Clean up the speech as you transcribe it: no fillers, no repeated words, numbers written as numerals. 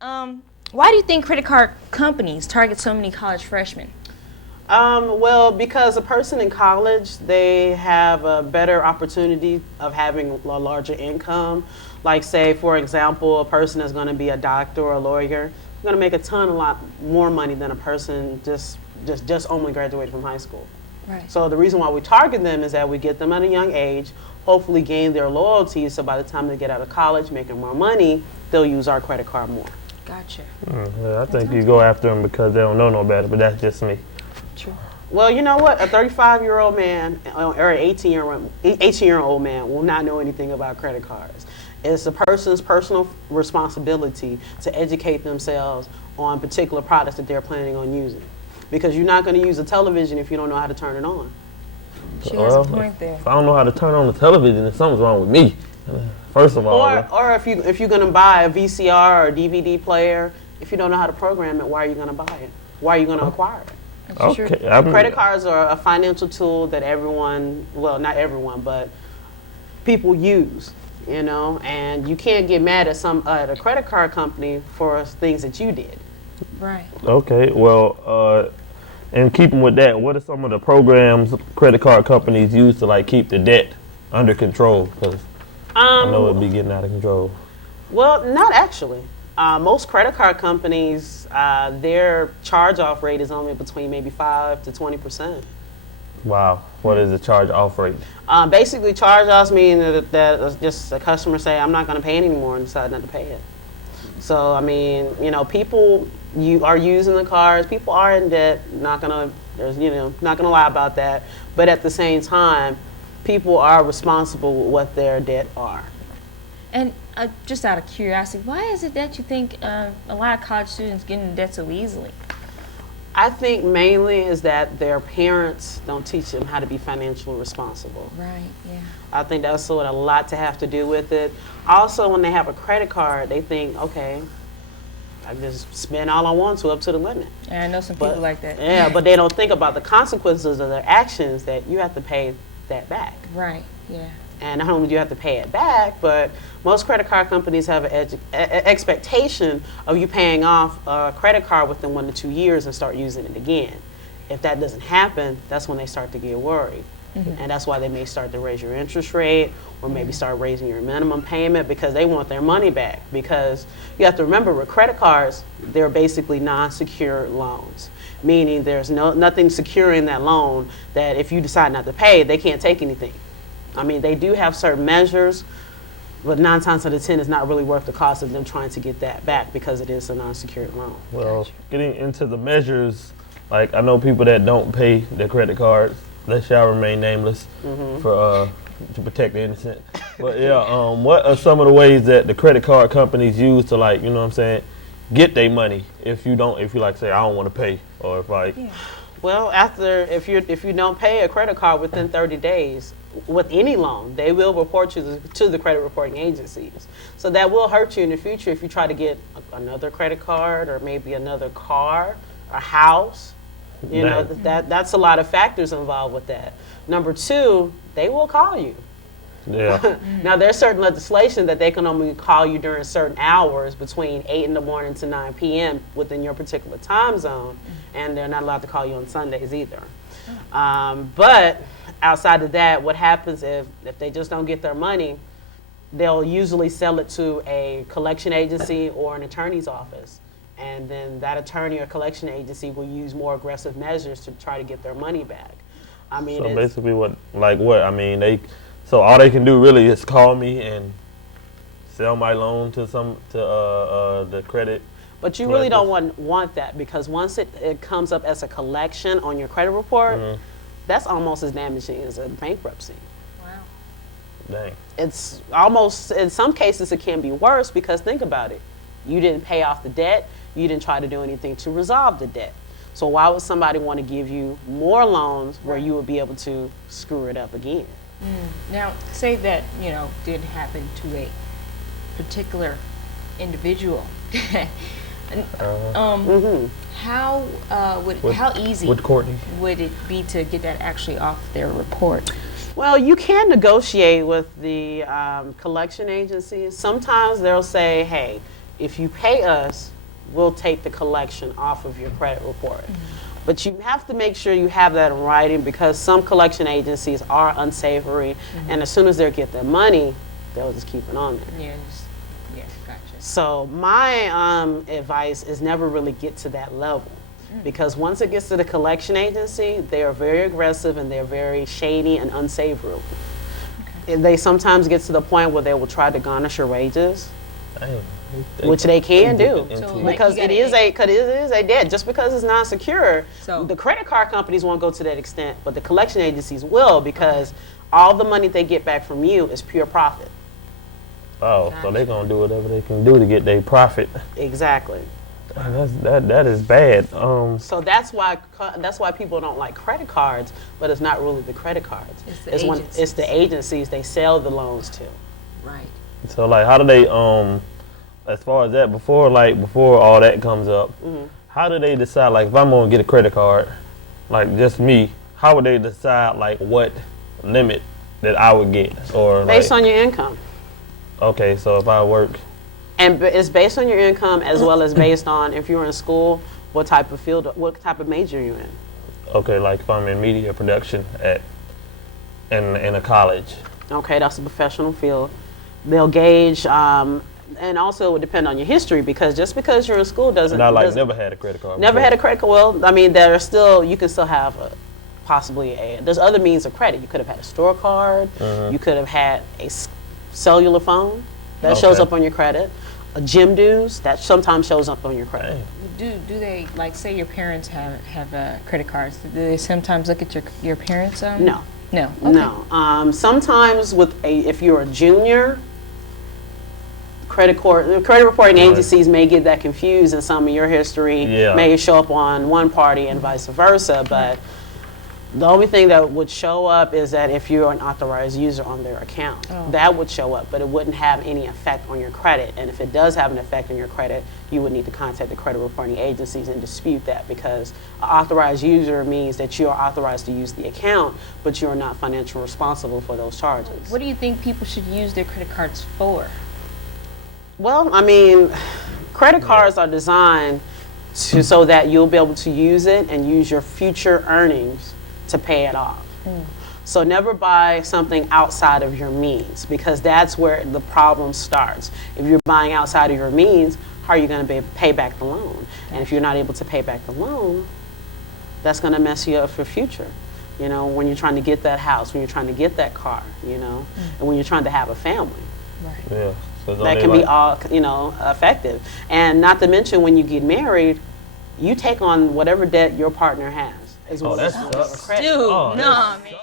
Why do you think credit card companies target so many college freshmen? Well, because a person in college, they have a better opportunity of having a larger income. Like, say, for example, a person that's going to be a doctor or a lawyer, going to make a lot more money than a person just only graduated from high school. Right. So the reason why we target them is that we get them at a young age, hopefully gain their loyalty, so by the time they get out of college making more money, they'll use our credit card more. Gotcha. Yeah, I think you go after them because they don't know no better, but that's just me. True. Well, you know what? A 35-year-old man or an 18-year-old man will not know anything about credit cards. It's a person's personal responsibility to educate themselves on particular products that they're planning on using. Because you're not going to use a television if you don't know how to turn it on. She has a point there. If I don't know how to turn on the television, then something's wrong with me. First of all. Or if you're going to buy a VCR or a DVD player, if you don't know how to program it, why are you going to buy it? Why are you going to acquire it? Okay. Credit cards are a financial tool that everyone, well, not everyone, but people use, you know, and you can't get mad at a credit card company for things that you did. Right. Okay, well, and keeping with that, what are some of the programs credit card companies use to like keep the debt under control? Because I know it'd be getting out of control. Well, not actually. Most credit card companies, their charge-off rate is only between maybe 5 to 20%. Wow, what is the charge-off rate? Basically, charge-offs mean that just a customer say, I'm not going to pay anymore and decide not to pay it. So, I mean, you know, people are using the cards. People are in debt. Not gonna lie about that. But at the same time, people are responsible with what their debt are. And just out of curiosity, why is it that you think a lot of college students get into debt so easily? I think mainly is that their parents don't teach them how to be financially responsible. Right, yeah. I think that's a lot to have to do with it. Also, when they have a credit card, they think, okay, I just spend all I want to up to the limit. And I know some people like that. Yeah, but they don't think about the consequences of their actions, that you have to pay that back. Right, yeah. And not only do you have to pay it back, but most credit card companies have an expectation of you paying off a credit card within 1 to 2 years and start using it again. If that doesn't happen, that's when they start to get worried. Mm-hmm. And that's why they may start to raise your interest rate or maybe start raising your minimum payment because they want their money back. Because you have to remember with credit cards, they're basically non-secured loans, meaning there's nothing securing that loan that if you decide not to pay, they can't take anything. I mean, they do have certain measures, but 9 times out of 10 it's not really worth the cost of them trying to get that back because it is a non-secured loan. Well, getting into the measures, like I know people that don't pay their credit cards. They shall remain nameless for to protect the innocent. But yeah, what are some of the ways that the credit card companies use to, like, you know what I'm saying, get their money if you like say I don't want to pay, or if like. Yeah. Well, if you don't pay a credit card within 30 days with any loan, they will report you to the credit reporting agencies. So that will hurt you in the future if you try to get another credit card or maybe another car, a house. You know, that's a lot of factors involved with that. Number 2, they will call you. Yeah. Now, there's certain legislation that they can only call you during certain hours between 8 in the morning to 9 p.m. within your particular time zone, and they're not allowed to call you on Sundays either. But outside of that, what happens if they just don't get their money, they'll usually sell it to a collection agency or an attorney's office. And then that attorney or collection agency will use more aggressive measures to try to get their money back. I mean, so basically what? I mean, so all they can do really is call me and sell my loan to the credit. But you really don't want that, because once it comes up as a collection on your credit report, that's almost as damaging as a bankruptcy. Wow. Dang. It's almost, in some cases, it can be worse, because think about it. You didn't pay off the debt. You didn't try to do anything to resolve the debt. So why would somebody want to give you more loans where you would be able to screw it up again? Now, say that, did happen to a particular individual. How easy would it be to get that actually off their report? Well, you can negotiate with the collection agencies. Sometimes they'll say, hey, if you pay us, we'll take the collection off of your credit report. But you have to make sure you have that in writing, because some collection agencies are unsavory, and as soon as they get their money, they'll just keep it on there. Yeah, gotcha. So my advice is never really get to that level, because once it gets to the collection agency, they are very aggressive and they're very shady and unsavory. And they sometimes get to the point where they will try to garnish your wages, Dang. which they can get do. into So, it. like, Because you it gotta- is a debt. Just because it's not secure, So- the credit card companies won't go to that extent, but the collection agencies will, because all the money they get back from you is pure profit. Oh, so they gonna do whatever they can do to get their profit. Exactly. That is bad. So that's why people don't like credit cards, but it's not really the credit cards. It's the It's the agencies they sell the loans to. Right. So like, how do they as far as that, before all that comes up, how do they decide, like, if I'm gonna get a credit card, like just me, how would they decide like what limit that I would get, or Based like, on your income. okay, so if I work, And it's based on your income, as well as based on, if you're in school, what type of major you're in. okay, like if I'm in media production in a college. Okay, that's a professional field. They'll gauge, and also it would depend on your history, because just because you're in school doesn't. And I doesn't- never had a credit card. Never before. had a credit card. Well, I mean, you can still have there's other means of credit. You could have had a store card. You could have had a cellular phone that shows Okay. up on your credit. A gym dues that sometimes shows up on your credit. Dang. Do they, like, say your parents have credit cards? Do they sometimes look at your parents? No. No. Okay. No. Sometimes if you're a junior, credit reporting agencies may get that confused, and some of your history Yeah. may show up on one party and vice versa. But the only thing that would show up is that if you're an authorized user on their account, that would show up, but it wouldn't have any effect on your credit. And if it does have an effect on your credit, you would need to contact the credit reporting agencies and dispute that, because an authorized user means that you are authorized to use the account, but you are not financially responsible for those charges. What do you think people should use their credit cards for? Well, I mean, credit cards are designed so that you'll be able to use it and use your future earnings to pay it off. So never buy something outside of your means, because that's where the problem starts. If you're buying outside of your means, how are you going to pay back the loan? And if you're not able to pay back the loan, that's going to mess you up for future. You know, when you're trying to get that house, when you're trying to get that car, you know, and when you're trying to have a family. Right. Yeah. So don't That they can be like- all, effective. And not to mention, when you get married, you take on whatever debt your partner has, as well as that whatever sucks. credit. Dude, Oh, no, that man.